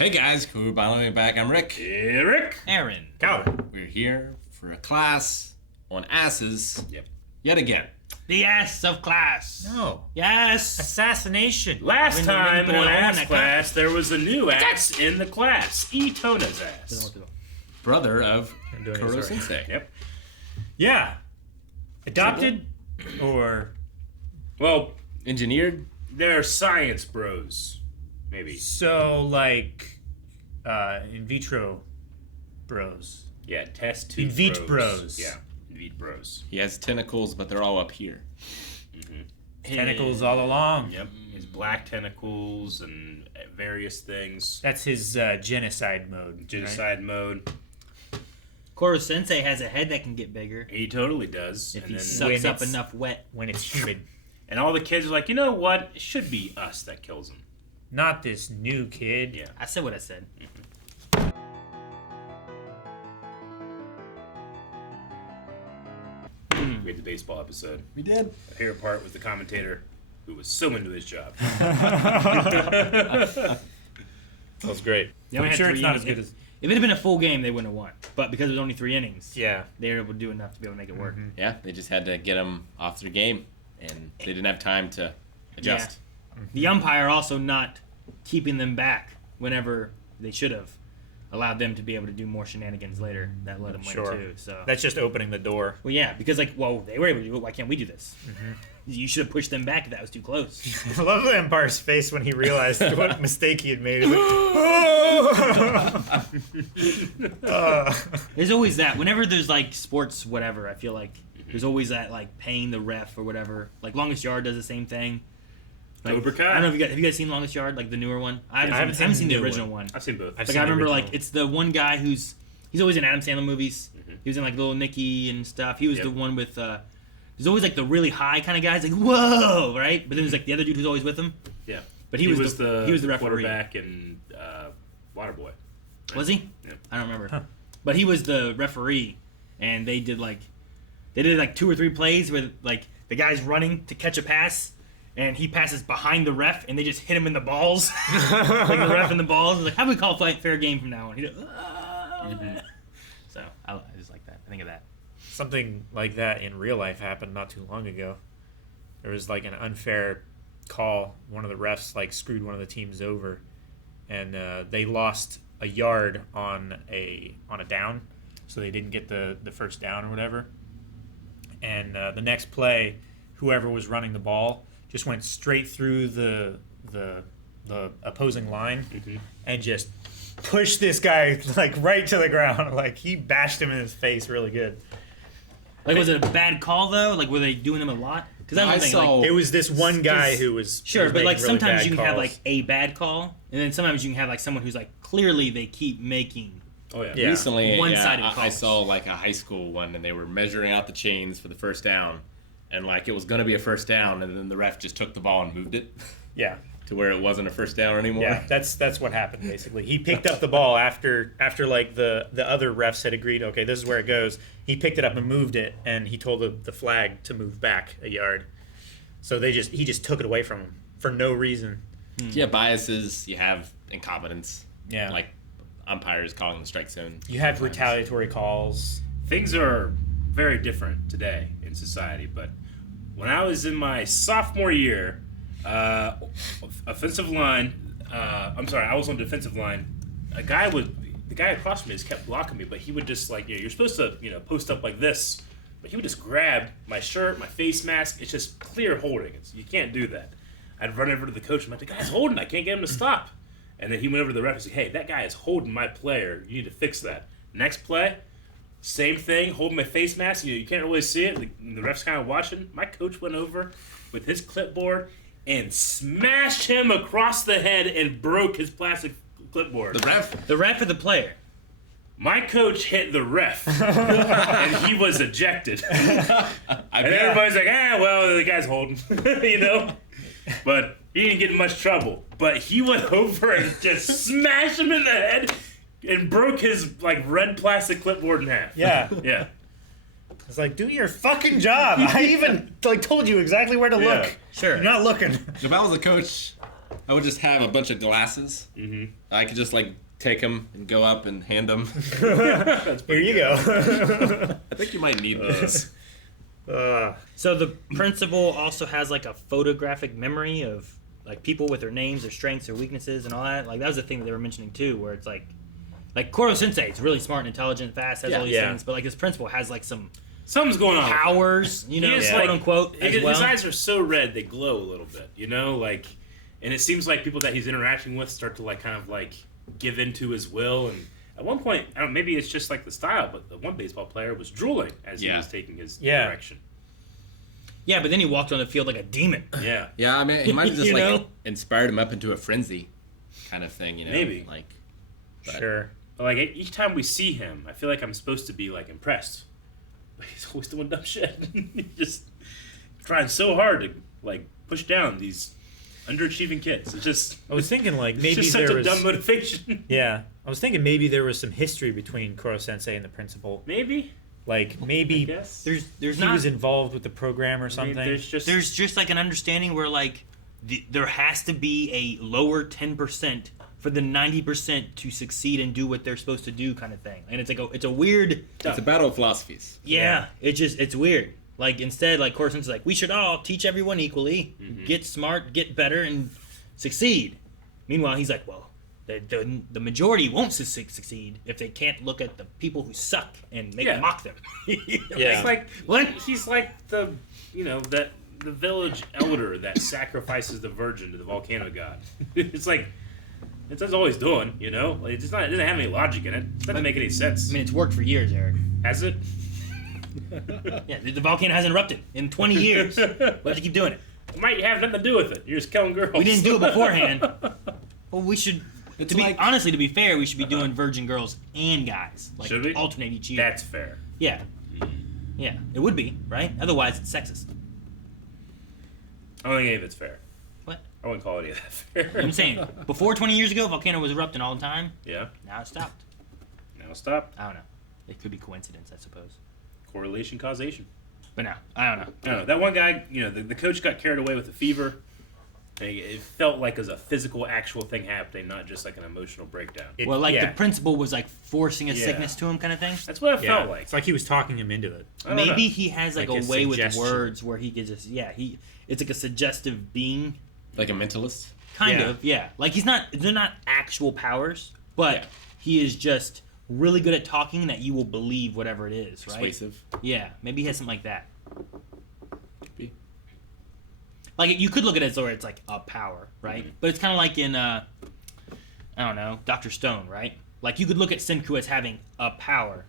Hey guys, we're finally back. I'm Rick. Eric. Aaron. Calvin. We're here for a class on asses. Yep. Yet again. The ass of class. No. Yes. Assassination. Last time on ass class, there was a new ass in the class. Itona's ass. Brother of doing Kuro this right. Sensei. Yep. Yeah. Adopted or Well, Engineered. they're science bros. Maybe. so like in vitro bros. Yeah, test tube In vit bros. Yeah, in vit bros. He has tentacles, but they're all up here. Tentacles all along. Yep. His black tentacles and various things. That's his genocide mode. Genocide mode. Koro Sensei has a head that can get bigger He totally does. if And he then, sucks when up it's- enough wet. When it's humid. and all the kids are like, you know what? It should be us that kills him. Not this new kid. Yeah. I said what I said. We had the baseball episode. We did. My favorite part was the commentator who was so into his job. That was great. They only I'm had sure 3 it's not as innings. good as. If it had been a full game, they wouldn't have won. But because it was only 3 innings, Yeah. they were able to do enough to be able to make it work. Yeah, they just had to get them off their game, and they didn't have time to adjust. The umpire also not keeping them back whenever they should have allowed them to be able to do more shenanigans later that let them win Sure. too. So That's just opening the door. well, yeah, because they were able to do it. Why can't we do this? You should have pushed them back if that was too close. I love the umpire's face when he realized what mistake he had made. There's always that. Whenever there's like sports, whatever, I feel like there's always that like paying the ref or whatever. Like Longest Yard does the same thing. Like, Cobra Kai. I don't know if have you guys seen Longest Yard, like the newer one? I haven't seen the new original one. I've seen both. I've Like seen I the remember, like original. it's the one guy he's always in Adam Sandler movies. He was in like Little Nicky and stuff. He was Yep. the one with. There's always like the really high kind of guys, like whoa, right? But then there's like the other dude who's always with him. Yeah. But he was the referee. quarterback and Waterboy. Was he? Yeah. I don't remember. But he was the referee, and they did like 2 or 3 plays where like the guy's running to catch a pass, and he passes behind the ref, and they just hit him in the balls, like the ref in the balls. It's like, how do we call fair game from now on? He goes, So I just like that. I think of that. Something like that in real life happened not too long ago. There was like an unfair call. One of the refs like screwed one of the teams over, and they lost a yard on a down, so they didn't get the first down or whatever. And the next play, whoever was running the ball just went straight through the opposing line and just pushed this guy like right to the ground. Like he bashed him in his face really good. Like, was it a bad call though? Like, were they doing them a lot? Because I saw- It was this one guy who was sure, was but like making really sometimes bad you can have calls. like a bad call, and then sometimes you can have like someone who's like clearly they keep making. Oh yeah. Yeah. Recently, One-sided I calls. saw like a high school one, and they were measuring out the chains for the first down, and like it was going to be a first down, and then the ref just took the ball and moved it yeah. to where it wasn't a first down anymore. Yeah, that's what happened basically. He picked up the ball after like the other refs had agreed. Okay, this is where it goes. He picked it up and moved it, and he told the flag to move back a yard. So he just took it away from him for no reason. You have biases. You have incompetence. Yeah, Like umpires calling the strike zone. you have retaliatory calls. Things are very different today in society, but when I was in my sophomore year, offensive line. I was on defensive line. The guy across from me just kept blocking me, but he would just like, you're supposed to, post up like this, but he would just grab my shirt, my face mask. It's just clear holding. You can't do that. I'd run over to the coach and I'm like, the guy's holding. I can't get him to stop. And then he went over to the ref and said, hey, that guy is holding my player. You need to fix that. Next play, same thing, holding my face mask. You can't really see it. The ref's kind of watching. My coach went over with his clipboard and smashed him across the head and broke his plastic clipboard. The ref. The ref or the player? My coach hit the ref, and he was ejected. And everybody's like, well, the guy's holding, But he didn't get in much trouble. But he went over and just smashed him in the head and broke his red plastic clipboard in half. Yeah, Yeah. it's like, do your fucking job. I even told you exactly where to look. Sure. You're not looking. If I was a coach, I would just have a bunch of glasses. Mm-hmm. I could just like take them and go up and hand them. Here you go. I think you might need this. So the principal also has like a photographic memory of like people with their names, their strengths, their weaknesses, and all that. Like that was the thing that they were mentioning too, where it's like Koro Sensei is really smart and intelligent, fast, has all these things, but like this principal has like something's going on. Powers, you know, quote unquote. As well. His eyes are so red they glow a little bit, you know, like, and it seems like people that he's interacting with start to like kind of like give into his will. And at one point, I don't know, maybe it's just like the style, but the one baseball player was drooling as he was taking his direction. Yeah, but then he walked on the field like a demon. Yeah. Yeah, I mean, he might have just You like know? inspired him up into a frenzy kind of thing, you know? Maybe. Like, Sure. But like each time we see him, I feel like I'm supposed to be like impressed. But he's always doing dumb shit. He's just trying so hard to like push down these underachieving kids. It's just I was thinking like it's maybe just there such a was dumb motivation. Yeah, I was thinking maybe there was some history between Koro Sensei and the principal. Maybe. Like I maybe guess. There's he not was involved with the program or I mean, something. there's just like an understanding where like there has to be a lower 10% for the 90% to succeed and do what they're supposed to do kind of thing. And it's like it's a weird it's a battle of philosophies. yeah. It's weird. Like instead, like Koro Sensei's like we should all teach everyone equally, get smart, get better, and succeed. Meanwhile, he's like, well, the majority won't succeed if they can't look at the people who suck and mock them. It's like What? He's like the the village elder that sacrifices the virgin to the volcano god. It's like that's all he's doing, you know. Like, it doesn't have any logic in it. It doesn't make any sense. I mean, it's worked for years, Eric. Has it? Yeah, the volcano hasn't erupted in 20 years. We have to keep doing it. It might have nothing to do with it. You're just killing girls. We didn't do it beforehand. Well, we should. It's To be like- honestly, to be fair, we should be doing virgin girls and guys, like Should we? alternate each year. That's fair. Yeah, yeah, it would be right. Otherwise, it's sexist. I don't think any of it's fair. What? I wouldn't call any of that fair. I'm saying before 20 years ago, volcano was erupting all the time. Yeah. Now it stopped. Now stop. I don't know. It could be coincidence, I suppose. Correlation, causation. But no, I don't know. I don't know. That one guy, the coach got carried away with the fever. It felt like it was a physical, actual thing happening, not just like an emotional breakdown. Well, like yeah. the principal was like forcing a Yeah. sickness to him, kind of thing. That's what it Yeah, felt like. it's like he was talking him into it. I don't Maybe know. he has like Like a a way with suggestion. words where he could just it's like a suggestive being, Like a mentalist. kind Yeah. of like they're not actual powers, but Yeah. he is just really good at talking that you will believe whatever it is, right? Persuasive. Yeah, maybe he has something like that. Could be. Like you could look at it as though it's like a power, right? Mhm. But it's kind of like in I don't know, Dr. Stone, right? Like you could look at Senku as having a power,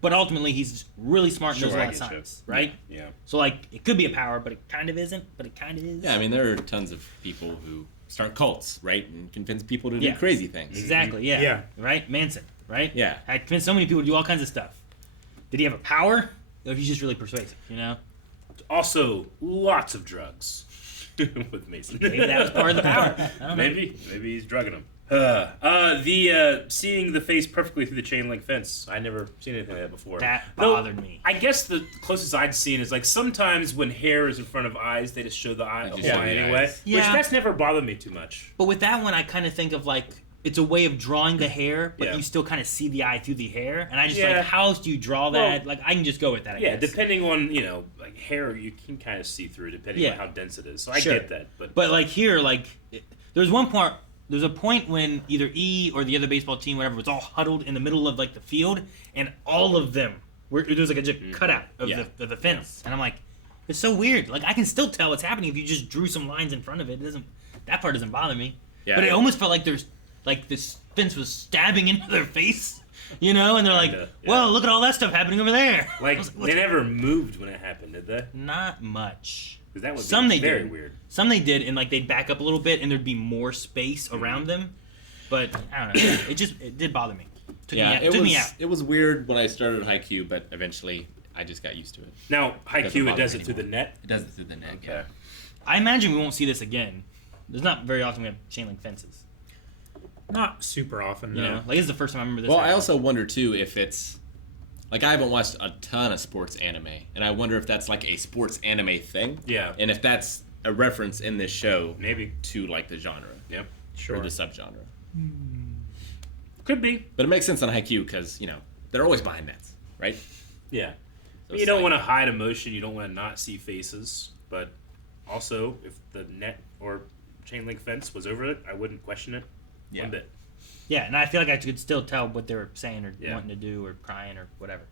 but ultimately he's really smart and knows a Sure, I lot of get you. science, right? Yeah. So like it could be a power, but it kind of isn't, but it kind of is. Yeah, I mean, there are tons of people who start cults, right? And convince people to do Yeah. crazy things. Exactly, yeah. Yeah. Right? Manson, right? Yeah. I convinced so many people to do all kinds of stuff. Did he have a power? Or he's just really persuasive, you know? Also, lots of drugs with Mason. Maybe that was part of the power. I don't know. Maybe he's drugging him. Seeing the face perfectly through the chain link fence. I never seen anything like that before. That Though, bothered me. I guess the closest I'd seen is like sometimes when hair is in front of eyes, they just show the eye They of just show eye the anyway. eyes. Which Yeah. that's never bothered me too much. But with that one, I kind of think of like, it's a way of drawing the hair, but Yeah. you still kind of see the eye through the hair. And I just Yeah. like, how else do you draw that? Like, I can just go with that, I Yeah, guess. depending on like hair, you can kind of see through depending Yeah. on how dense it is. So I Sure. get that, but But like here, like, there's a point when either E or the other baseball team, whatever, was all huddled in the middle of like the field, and all of them there's like a just cutout of Yeah. the fence, and I'm like, it's so weird. Like I can still tell what's happening if you just drew some lines in front of it. That part doesn't bother me. Yeah. But it almost felt like this fence was stabbing into their face, you know, and they're like, Kinda, yeah. well, look at all that stuff happening over there. I like was they "What's-" never moved when it happened, did they? Not much. 'Cause that would Some be they very did. weird. Some they did, and like they'd back up a little bit, and there'd be more space around them. But I don't know. It did bother me. Took me out. It was weird when I started Haikyuu, but eventually I just got used to it. Now Doesn't Haikyuu, it bother does me it through the net. It does it through the neck. Okay. I imagine we won't see this again. There's not very often we have chain link fences. Not super often, You no. know, like this is the first time I remember this. Well, I happening. also wonder too if it's like I haven't watched a ton of sports anime, and I wonder if that's like a sports anime thing. Yeah. And if that's a reference in this show Maybe. to like the genre Yep. or the subgenre. Could be. But it makes sense on Haikyuu because they're always behind nets, right? Yeah. So You it's don't like- want to hide emotion. You don't want to not see faces. But also, if the net or chain link fence was over it, I wouldn't question it one bit. Yeah, and I feel like I could still tell what they were saying or Yeah. wanting to do or crying or whatever.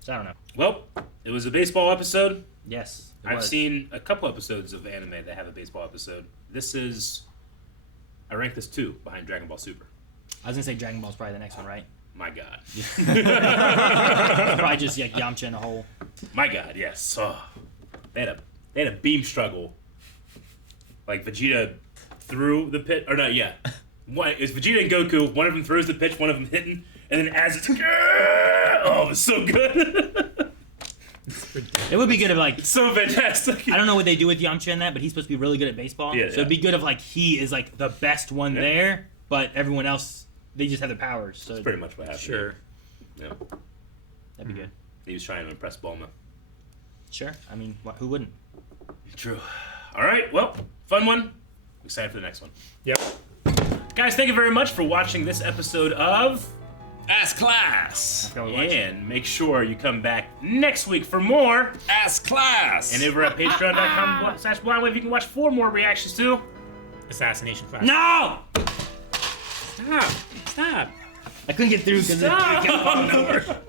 So I don't know. Well, it was a baseball episode. Yes, it I've was. seen a couple episodes of anime that have a baseball episode. I rank this 2 behind Dragon Ball Super. I was gonna say Dragon Ball's probably the next one, right? My God. Probably just like Yamcha in a hole. My God, yes. Oh, they had a beam struggle. Like Vegeta threw the pitch, or not? Yeah, it's Vegeta and Goku. One of them throws the pitch, one of them hitting, and then as it's oh, it was so good, It would be good if like so fantastic. I don't know what they do with Yamcha in that, but he's supposed to be really good at baseball. Yeah, so it'd be good if like he is like the best one there, but everyone else they just have the powers. So That's pretty much what happened. Sure. Yeah. that'd be good. He was trying to impress Bulma. Sure. I mean, who wouldn't? True. All right. Well, fun one. Excited for the next one. Yep. Guys, thank you very much for watching this episode of Ask Class! And make sure you come back next week for more. Ask Class! And over at patreon.com/blindwave, you can watch 4 more reactions to Assassination class. No! Stop. I couldn't get through because Stop!